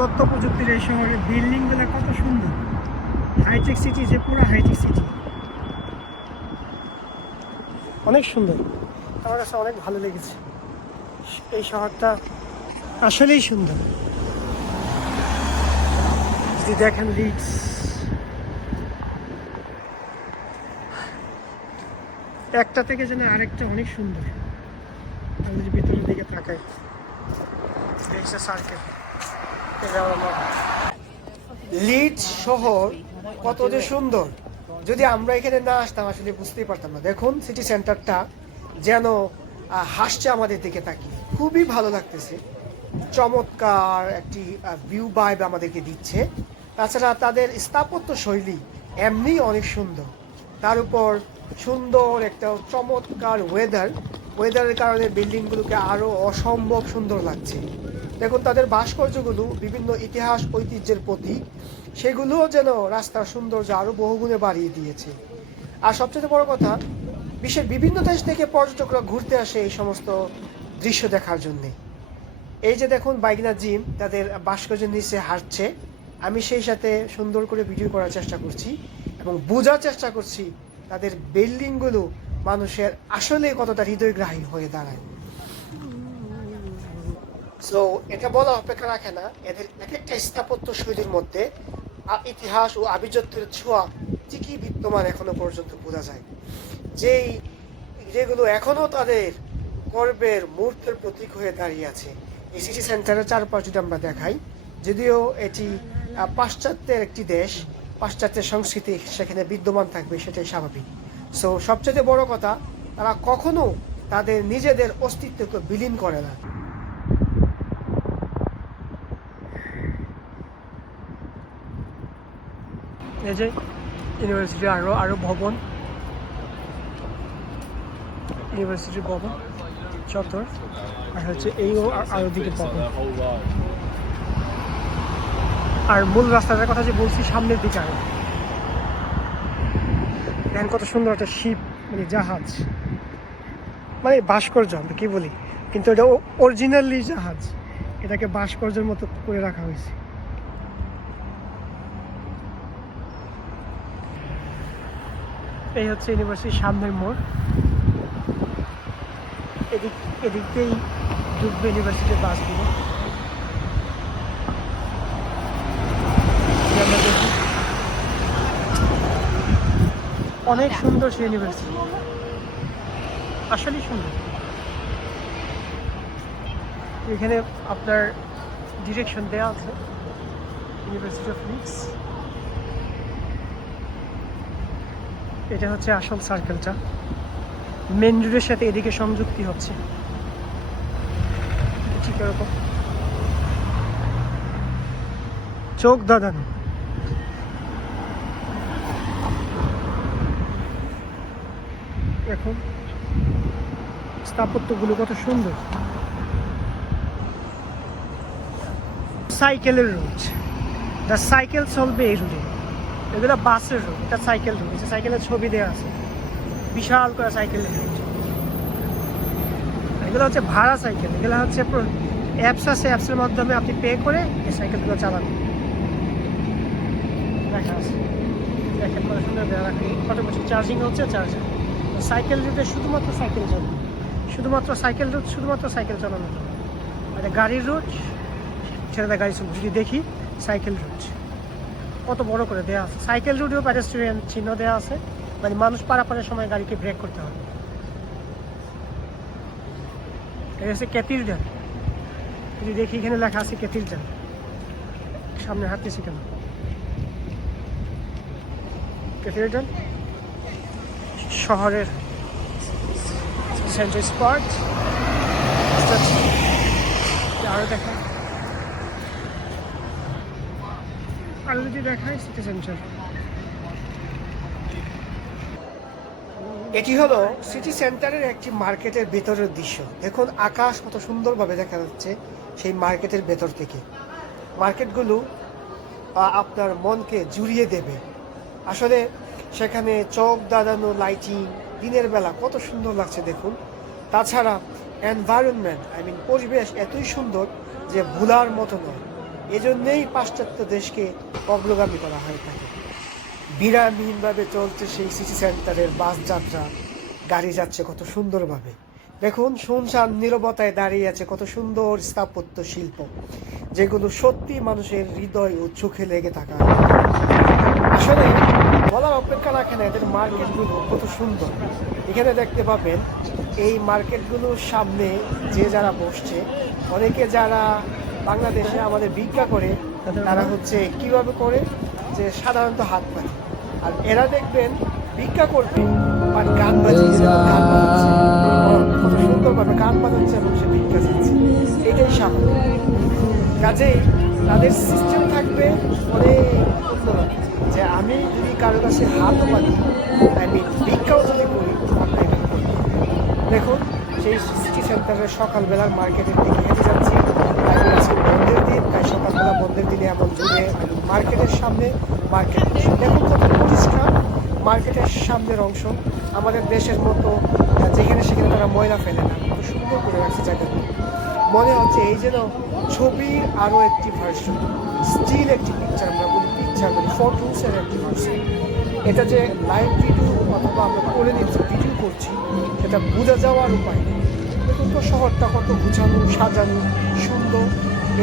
তথ্য প্রযুক্তির এই শহরে বিল্ডিংগুলো কত সুন্দর, হাইটেক সিটি, যে পুরো হাইটেক সিটি, অনেক সুন্দর। আমার কাছে অনেক ভালো লেগেছে, এই শহরটা আসলেই সুন্দর। যদি দেখেন লিডস, একটা থেকে যেন আরেকটা অনেক সুন্দর। আমি যদি ভিতরের দিকে তাকাই, সার্কেল, লিডস শহর কত যে সুন্দর, যদি আমরা এখানে না আসতাম আসলে বুঝতেই পারতাম না। দেখুন সিটি সেন্টারটা যেন হাসছে আমাদের দিকে তাকিয়ে, খুবই ভালো লাগতেছে। চমৎকার একটি ভিউ ভাইব আমাদেরকে দিচ্ছে। তাছাড়া তাদের স্থাপত্য শৈলী এমনি অনেক সুন্দর, তার উপর সুন্দর একটা চমৎকার ওয়েদারের কারণে বিল্ডিংগুলোকে আরও অসম্ভব সুন্দর লাগছে। দেখুন তাদের ভাস্কর্যগুলো বিভিন্ন ইতিহাস ঐতিহ্যের প্রতীক, সেগুলোও যেন রাস্তার সৌন্দর্য আরও বহুগুণে বাড়িয়ে দিয়েছে। আর সবচেয়ে বড় কথা, বিশ্বের বিভিন্ন দেশ থেকে পর্যটকরা ঘুরতে আসে এই সমস্ত দৃশ্য দেখার জন্যে। এই যে দেখুন বাইগনা জিম তাদের ভাস্কর্যের নিচে হাঁটছে, আমি সেই সাথে সুন্দর করে ভিডিও করার চেষ্টা করছি এবং বোঝার চেষ্টা করছি তাদের বিল্ডিংগুলো মানুষের আসলে কতটা হৃদয়গ্রাহী হয়ে দাঁড়ায়। সো এটা বলা অপেক্ষা রাখে না, এদের এক একটা স্থাপত্য শৈলীর মধ্যে ইতিহাস ও আভিজাত্যের ছোঁয়া ঠিকই বিদ্যমান এখনো পর্যন্ত বোঝা যায়, যেগুলো এখনো তাদের গর্বের মুহূর্তের প্রতীক হয়ে দাঁড়িয়ে আছে। এই সিটি সেন্টারের চারপাশ যদি আমরা দেখাই, যদিও এটি পাশ্চাত্যের একটি দেশ, পাশ্চাত্যের সংস্কৃতি সেখানে বিদ্যমান থাকবে, সেটাই স্বাভাবিক। সো সবচেয়ে বড় কথা, তারা কখনো তাদের নিজেদের অস্তিত্বকে বিলীন করে না। এই যে ইউনিভার্সিটির আরো ভবন, ইউনিভার্সিটির ভবন চত্বর, আর হচ্ছে এইও আরো দিকে ভবন। আর মূল রাস্তাটার কথা যে বলছি, সামনের দিকে আরো দেখেন কত সুন্দর একটা শিপ, মানে জাহাজ, মানে ভাস্কর্য আমরা কি বলি, কিন্তু এটা অরিজিনালি জাহাজ, এটাকে ভাস্কর্যের মতো করে রাখা হয়েছে। এই হচ্ছে ইউনিভার্সিটির সামনের মোড়, এদিক দিয়েই ঢুকবে ইউনিভার্সিটির বাসগুলো। অনেক সুন্দর সেই ইউনিভার্সিটি, আসলেই সুন্দর। এখানে আপনার ডিরেকশন দেওয়া আছে, ইউনিভার্সিটি অফ লিডস। এটা হচ্ছে আসল সার্কেলটা, মেন রোডের সাথে এদিকে সংযুক্তি হচ্ছে, ঠিক এরকম চোখ দাদানো। এখন স্থাপত্যগুলো কত সুন্দর। সাইকেলের রুট, দ্য সাইকেল চলবে এই রুটে, এগুলো বাসের রুট, এটা সাইকেল রুট, সাইকেলের ছবি দেওয়া আছে, বিশাল করে সাইকেলের রুট। এগুলো হচ্ছে ভাড়া সাইকেল, এগুলো হচ্ছে অ্যাপস আছে, অ্যাপসের মাধ্যমে আপনি পে করে এই সাইকেলগুলো চালাবেন। দেখা আছে, দেখেন কত সুন্দর দেওয়া রাখে, কত বছর চার্জিং হচ্ছে, চার্জার। সাইকেল রুটে শুধুমাত্র সাইকেল চলে, শুধুমাত্র সাইকেল রুট, শুধুমাত্র সাইকেল চালানোর জন্য। এটা গাড়ির রুট, ছেলেদের গাড়ি চলবে। যদি দেখি সাইকেল রুট কত বড় করে দেওয়া আছে, সাইকেল রুটেও প্যাডেস্ট্রিয়ান চিহ্ন দেওয়া আছে, মানে মানুষ পারাপারের সময় গাড়িকে ব্রেক করতে হবে। এটা হচ্ছে ক্যাথিড্রাল, যদি দেখি এখানে লেখা আছে ক্যাথিড্রাল, সামনে হাঁটতেছি কেন, ক্যাথিড্রাল শহরের সেন্ট্রাল স্পট। আরো দেখা, আরো যদি দেখায় সিটি সেন্টার। এটি হলো সিটি সেন্টারের একটি মার্কেটের ভেতরের দৃশ্য। দেখুন আকাশ কত সুন্দরভাবে দেখা যাচ্ছে সেই মার্কেটের ভেতর থেকে। মার্কেটগুলো আপনার মনকে জুড়িয়ে দেবে। আসলে সেখানে চোখ দাঁড়ানো লাইটিং, দিনের বেলা কত সুন্দর লাগছে দেখুন। তাছাড়া এনভায়রনমেন্ট, পরিবেশ এতই সুন্দর যে ভোলার মতো নয়। এজন্যই পাশ্চাত্য দেশকে অগ্রগামী করা হয়ে থাকে। বিরামহীনভাবে চলছে সেই সিটি সেন্টারের বাস যাত্রা, গাড়ি যাচ্ছে কত সুন্দরভাবে। দেখুন শুনশান নীরবতায় দাঁড়িয়ে আছে কত সুন্দর স্থাপত্য শিল্প, যেগুলো সত্যি মানুষের হৃদয় ও চোখে লেগে থাকা। আসলে বলার অপেক্ষা রাখে না, এদের মার্কেটগুলো কত সুন্দর। এখানে দেখতে পাবেন এই মার্কেটগুলোর সামনে যে যারা বসছে, অনেকে যারা বাংলাদেশে আমাদের ভিক্ষা করে, তারা হচ্ছে কিভাবে করে যে সাধারণত হাত পায়, আর এরা দেখবেন ভিক্ষা করবে আর গান বাজিয়ে গান বাজাচ্ছে, কত সুন্দরভাবে গান বাজাচ্ছে এবং সে ভিক্ষা দিচ্ছে। এটাই স্বাভাবিক। কাজেই তাদের সিস্টেম থাকবে অনেক অন্যরকম, যে আমি যদি কারো কাছে হাত পাতি, আমি ভিক্ষাও যদি করি, আমরা এখানে করি। দেখুন সেই সিটি সেন্টারের সকালবেলার মার্কেটের দিকে হেঁটে যাচ্ছি। আজকে বন্ধের দিন, তাই সকালবেলা বন্ধের দিনে এমন দূরে মার্কেটের সামনে মার্কেট। দেখুন কত পরিষ্কার মার্কেটের সামনের অংশ, আমাদের দেশের মতো যেখানে সেখানে তারা ময়লা ফেলে না, কত সুন্দর করে রাখছে জায়গাগুলো। মনে হচ্ছে এই যেন ছবির আরও একটি ভার্সন, স্টিল একটি পিকচার, আমরা বলি পিকচার বলি, ফটোসের একটি ভার্সন। এটা যে লাইভ ভিডিও অথবা আমরা করে নিচ্ছি, ভিডিও করছি, সেটা বোঝা যাওয়ার উপায় নেই। দেখুন তো শহরটা কত গুছানো, সাজানো, সুন্দর।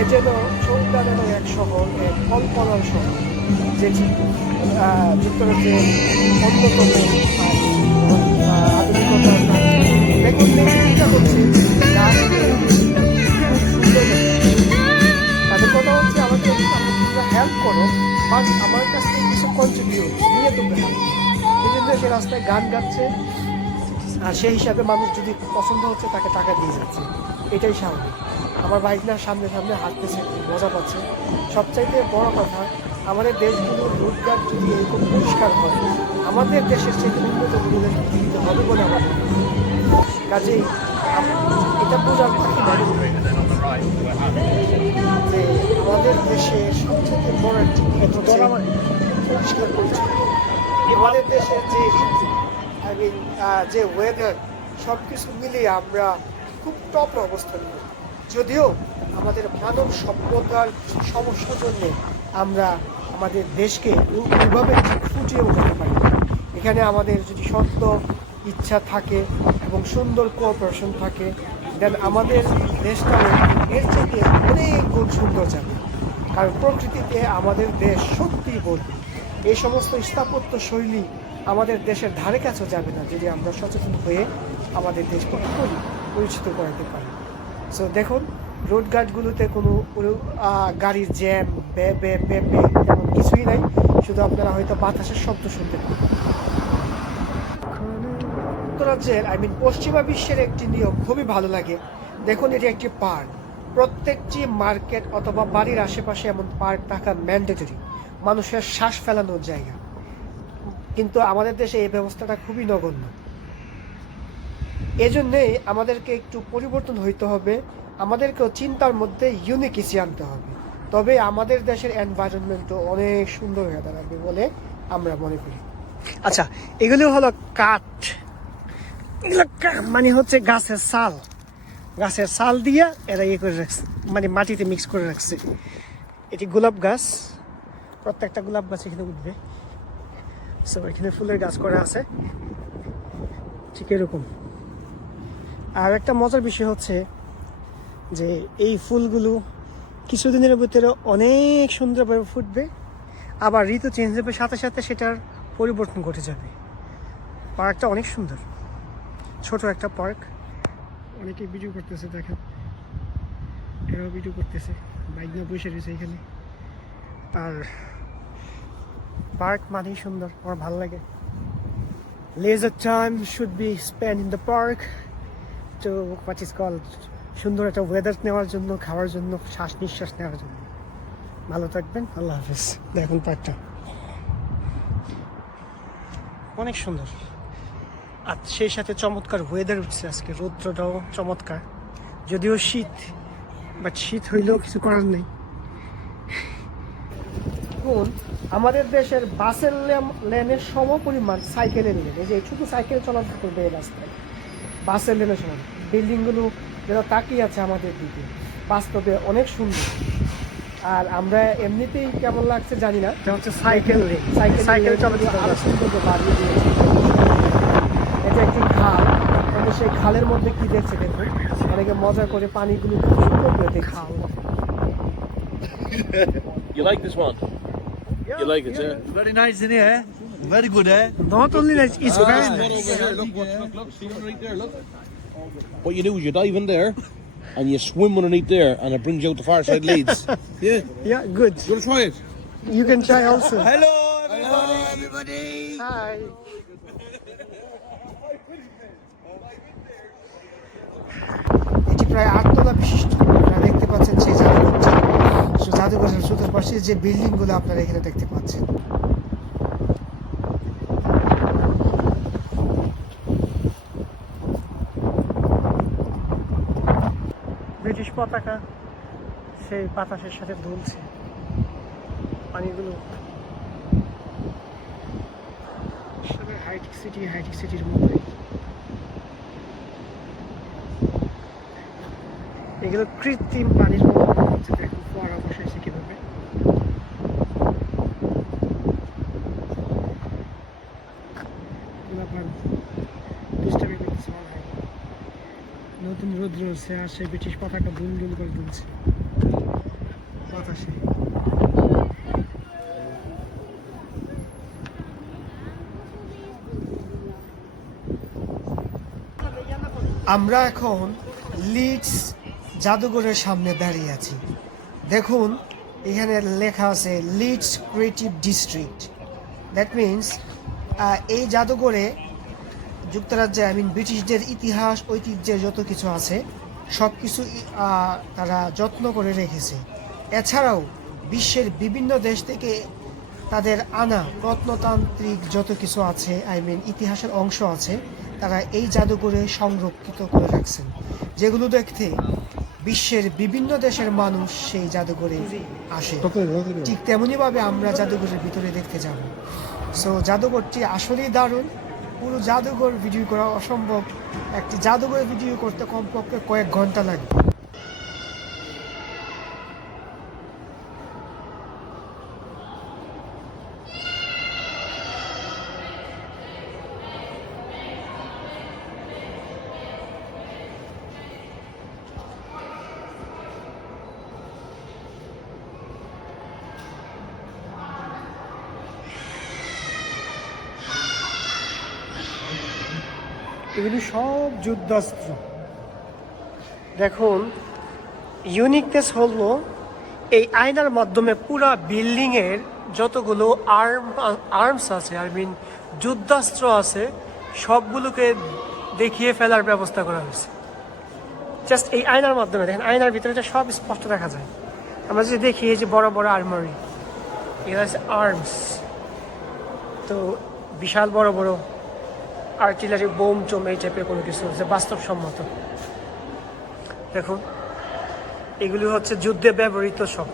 এ যেন চৌকানের এক শহর, এক কল্পনার শহর, যেটি যুক্তরাজ্যের অন্যতম আধুনিকতার। দেখুন চিন্তা করছে গান সুন্দর। তাদের কথা হচ্ছে আমাকে তোমরা হেল্প করো, বাট আমার কাছ থেকে কিছু কন্ট্রিবিউট নিয়ে তোমরা হেল্প। এই জন্য সে রাস্তায় গান গাচ্ছে, আর সেই হিসাবে মানুষ যদি পছন্দ হচ্ছে তাকে টাকা দিয়ে যাচ্ছে। এটাই স্বাভাবিক। আমার বাইকটার সামনে সামনে হাঁটতেছে, মজা পাচ্ছে। সবচাইতে বড় কথা, আমাদের দেশগুলোর রোডঘাট যদি এরকম পরিষ্কার হয়, আমাদের দেশের চেয়ে উন্নত পৃথিবীতে হবে বলে আমার মনে হয়। কাজেই এটা বোঝার বাকি নয় যে আমাদের দেশে সবচেয়ে বড় একটি পরিষ্কার পরিচ্ছন্ন। আমাদের দেশের যে যে ওয়েদার, সব কিছু মিলিয়ে আমরা খুব টপ অবস্থানে। যদিও আমাদের মানব সভ্যতার সমস্যার জন্যে আমরা আমাদের দেশকে ওইভাবে ফুটিয়ে উঠাতে পারি। এখানে আমাদের যদি সত্য ইচ্ছা থাকে এবং সুন্দর কোঅপারেশন থাকে, দেন আমাদের দেশটা এর থেকে অনেক গুণ সুন্দর যাবে। কারণ প্রকৃতিতে আমাদের দেশ সত্যিই বলবে, এই সমস্ত স্থাপত্য শৈলী আমাদের দেশের ধারে কাছেও যাবে না যদি আমরা সচেতন হয়ে আমাদের দেশকে পরিচিত করাতে পারি। সো দেখুন রোডঘাটগুলোতে কোনো গাড়ির জ্যাম বে বে বে বে এমন কিছুই নাই, শুধু আপনারা হয়তো বাতাসের শব্দ শুনতে পান। যুক্তরাজ্যের পশ্চিমা বিশ্বের একটি নিয়ম খুবই ভালো লাগে। দেখুন এটি একটি পার্ক, প্রত্যেকটি মার্কেট অথবা বাড়ির আশেপাশে এমন পার্ক থাকা ম্যান্ডেটরি, মানুষের শ্বাস ফেলানোর জায়গা। কিন্তু আমাদের দেশে এই ব্যবস্থাটা খুবই নগণ্য। এজন্যেই আমাদেরকে একটু পরিবর্তন হইতে হবে, আমাদেরকেও চিন্তার মধ্যে ইউনিকিসি আনতে হবে, তবে আমাদের দেশের এনভায়রনমেন্টও অনেক সুন্দর হয়ে দাঁড়াবে বলে আমরা মনে করি। আচ্ছা, এগুলো হলো কাঠ, এগুলো মানে হচ্ছে গাছের ছাল দিয়ে এরা ইয়ে করে রাখছে, মানে মাটিতে মিক্স করে রাখছে। এটি গোলাপ গাছ, প্রত্যেকটা গোলাপ গাছ এখানে উঠবে। সো এখানে ফুলের গাছ করা আছে ঠিক এরকম। আর একটা মজার বিষয় হচ্ছে যে এই ফুলগুলো কিছুদিনের ভিতরে অনেক সুন্দরভাবে ফুটবে, আবার ঋতু চেঞ্জ হবে সাথে সাথে সেটার পরিবর্তন ঘটে যাবে। পার্কটা অনেক সুন্দর, ছোট একটা পার্ক। অনেকেই ভিডিও করতেছে, দেখেন এরাও ভিডিও করতেছে, বাইক নিয়ে বসে রয়েছে এখানে। আর পার্ক মানেই সুন্দর, আমার ভালো লাগে। Leisure time should be spent in the park to what is called সুন্দর একটা ওয়েদার নেওয়ার জন্য, খাওয়ার জন্য, শ্বাস নিঃশ্বাস নেওয়ার জন্য। ভালো থাকবেন, আল্লাহ হাফেজ। দেখুন পার্কটা অনেক সুন্দর, আর সেই সাথে চমৎকার ওয়েদার উঠছে আজকে, রৌদ্রটাও চমৎকার। যদিও শীত, বাট শীত হইলেও কিছু করার নেই। আমাদের দেশের বাসের লেনের সম পরিমাণ সাইকেলের লেন, এই যে শুধু সাইকেল চলাচল করবে এই রাস্তায়, বাসের লেনের সমান। বিল্ডিংগুলো যেটা তাকিয়ে আছে আমাদের দিকে, বাস্তবে অনেক সুন্দর। আর আমরা এমনিতেই কেমন লাগছে জানি না, এটা হচ্ছে সাইকেল সাইকেল চলাচল আরো সুন্দর বাড়িয়ে দিয়েছে। এটা একটি খাল, এবং সেই খালের মধ্যে কি দেখছে দেখুন, অনেকে মজা করে পানিগুলো খুব সুন্দর করে দেখছে। You like this one? You like it, yeah? Very nice in here. Very good, eh? Not only that, it's very nice. Look, see underneath there, look. What you do is you dive in there and you swim underneath there and it brings you out the far side Leeds. Yeah. Yeah, good. You want to try it? You can try also. Hello, everybody. Hi. এটি প্রায় 8 তলা বিশিষ্ট। আপনারা দেখতে পাচ্ছেন সেই জাদুঘরটি। জাদুঘরের চতুর্পাশে যে বিল্ডিং গুলো আপনারা এখানে দেখতে পাচ্ছেন। ব্রিটিশ পতাকা সেই বাতাসের সাথে দুলছে, পানিগুলো হাইটেক সিটির মধ্যে। এগুলো কৃত্রিম পানির মতো মনে হচ্ছে, দেখুন ফোয়ারা বসাইছে কিভাবে। দুষ্টামি করতেছে মনে হয়। নতুন রোদ রয়েছে আর সেই ব্রিটিশ পতাকা দুল দুল করে দুলছে বাতাসে। আমরা এখন লিডস জাদুঘরের সামনে দাঁড়িয়ে আছি। দেখুন এখানে লেখা আছে Leeds creative district. That means এই জাদুঘরে যুক্তরাজ্যে ব্রিটিশদের ইতিহাস ঐতিহ্যের যত কিছু আছে সব কিছু তারা যত্ন করে রেখেছে। এছাড়াও বিশ্বের বিভিন্ন দেশ থেকে তাদের আনা প্রত্নতান্ত্রিক যত কিছু আছে ইতিহাসের অংশ আছে, তারা এই জাদুঘরে সংরক্ষিত করে রাখছেন, যেগুলো দেখতে বিশ্বের বিভিন্ন দেশের মানুষ সেই জাদুঘরে আসে। ঠিক তেমনিভাবে আমরা জাদুঘরের ভিতরে দেখতে যাব। সো জাদুঘরটি আসলেই দারুণ। পুরো জাদুঘর ভিডিও করা অসম্ভব, একটি জাদুঘর ভিডিও করতে কমপক্ষে কয়েক ঘন্টা লাগবে। এগুলি সব যুদ্ধাস্ত্র। দেখুন ইউনিকনেস হলো এই আয়নার মাধ্যমে পুরা বিল্ডিংয়ের যতগুলো আর্মস আছে যুদ্ধাস্ত্র আছে সবগুলোকে দেখিয়ে ফেলার ব্যবস্থা করা হয়েছে জাস্ট এই আয়নার মাধ্যমে। দেখেন আয়নার ভিতরে এটা সব স্পষ্ট দেখা যায়। আমরা যদি দেখি এই যে বড় বড় আর্মারি, এরা হচ্ছে আর্মস। তো বিশাল বড় বড় আর্টিলারি বোম টোম এই টাইপের কোনো কিছু হচ্ছে বাস্তবসম্মত। দেখুন এগুলি হচ্ছে যুদ্ধে ব্যবহৃত সব।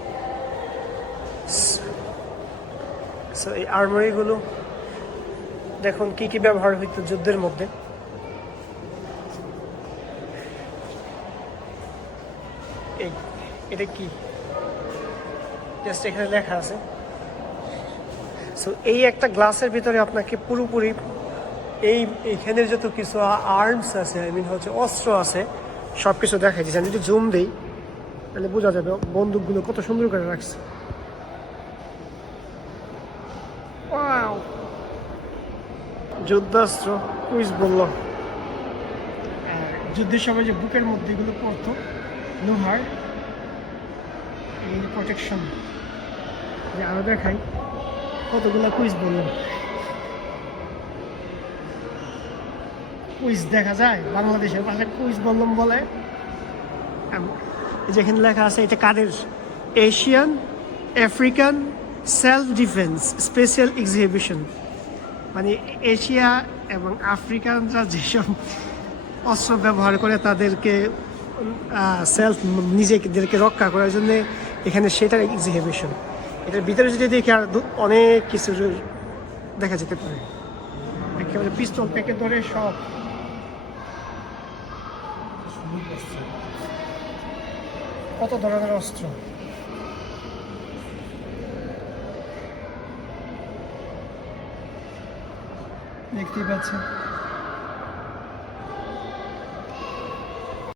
সো এই আর্মারিগুলো দেখুন কি কি ব্যবহার হইতো যুদ্ধের মধ্যে। এটা কি জাস্ট এখানে লেখা আছে। সো এই একটা গ্লাসের ভিতরে আপনাকে পুরোপুরি এইখানের যত কিছু আর্মস আছে হচ্ছে অস্ত্র আছে সব কিছু দেখা যাচ্ছে। আমি যদি জুম দিই তাহলে বোঝা যাবে বন্দুকগুলো কত সুন্দর করে রাখছে। যুদ্ধাস্ত্র কুইজ বলল, যুদ্ধের সময় যে বুকের মধ্যে এগুলো পড়তো লোহার এই প্রোটেকশন। যে আরো দেখাই কতগুলো কুইজ বললাম। কুইজ দেখা যায় বাংলাদেশের ভাষা কুইজ বললাম বলে। যেখানে লেখা আছে এটা কাদের, Asian African self defence special exhibition. Asia এবং আফ্রিকানরা যেসব অস্ত্র ব্যবহার করে তাদেরকে নিজেদেরকে রক্ষা করার জন্য এখানে সেটার এক্সিবিশন। এটার ভিতরে যদি দেখি আর অনেক কিছু দেখা যেতে পারে। একেবারে পিস্তল থেকে ধরে সব। কত ধরনের অস্ত্র, দেখতেই পাচ্ছেন